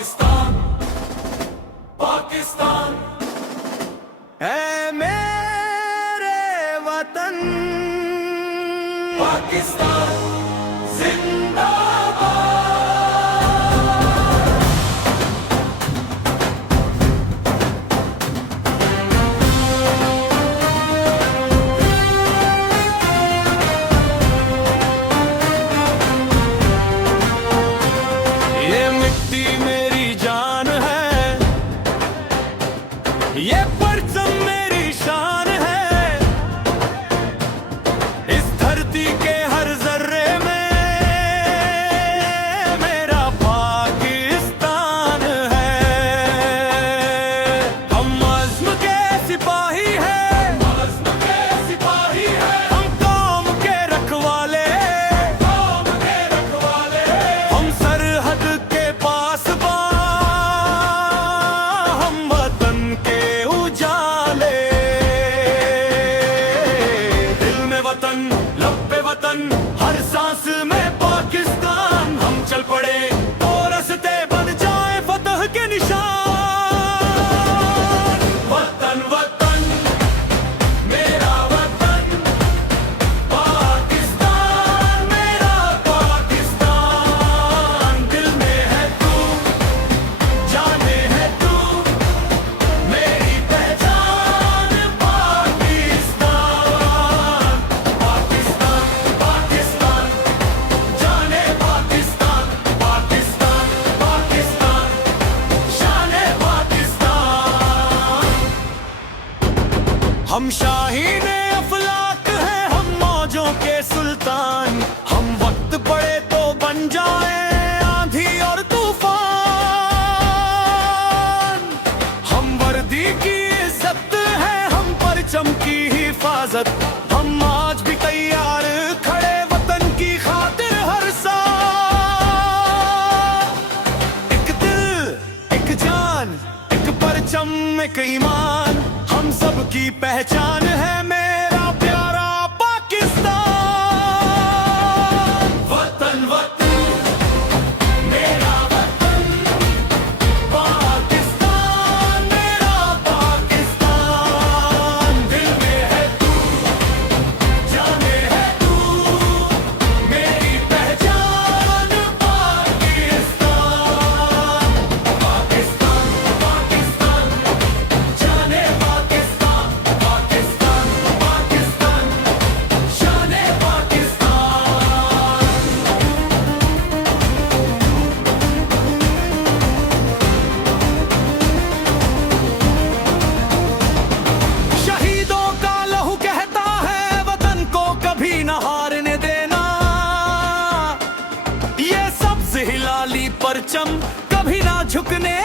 पाकिस्तान पाकिस्तान है मेरे वतन पाकिस्तान जिंदाबाद। ये मिट्टी मेरी जान है, ये परचम मेरी शान है। इस धरती के हर जर्रे में मेरा पाकिस्तान है। हम अज़्म के सिपाही हैं, अज़्म के सिपाही हैं, हम कौम के रखवाले, कौम के रखवाले। हम सरहद के पासबां, हम वतन के उजाले। दिल में वतन, लब पे वतन, हर सांस में पाकिस्तान। हम चल पड़े तो रस्ते बन जाए फतह के निशान। वतन वतन मेरा वतन, पाकिस्तान मेरा पाकिस्तान। दिल में है तू, जाने है तू, मेरी पहचान पाकिस्तान। पाकिस्तान पाकिस्तान, जाने पाकिस्तान, पाकिस्तान पाकिस्तान, शाने पाकिस्तान। हम शाहीने अफलाक हैं, हम मौजों के सुल्तान। हम वक्त पड़े तो बन जाए आंधी और तूफान। हम वर्दी की इज्जत है, हम परचम की हिफाजत। हम आज भी तैयार खड़े वतन की खातिर हर साल। एक दिल, एक जान, एक परचम, एक ईमान, हम सब की पहचान है मेरा प्यारा पाकिस्तान। वतन वतन मेरा वतन, पाकिस्तान मेरा पाकिस्तान। दिल में है तू, जाने है तू, मेरी पहचान पाकिस्तान। पाकिस्तान पाकिस्तान, जाने पाकिस्तान, पाकिस्तान पाकिस्तान, शाने पाकिस्तान। शहीदों का लहू कहता है वतन को कभी न हारने देना। ये सब्ज़ हिलाली परचम कभी ना झुकने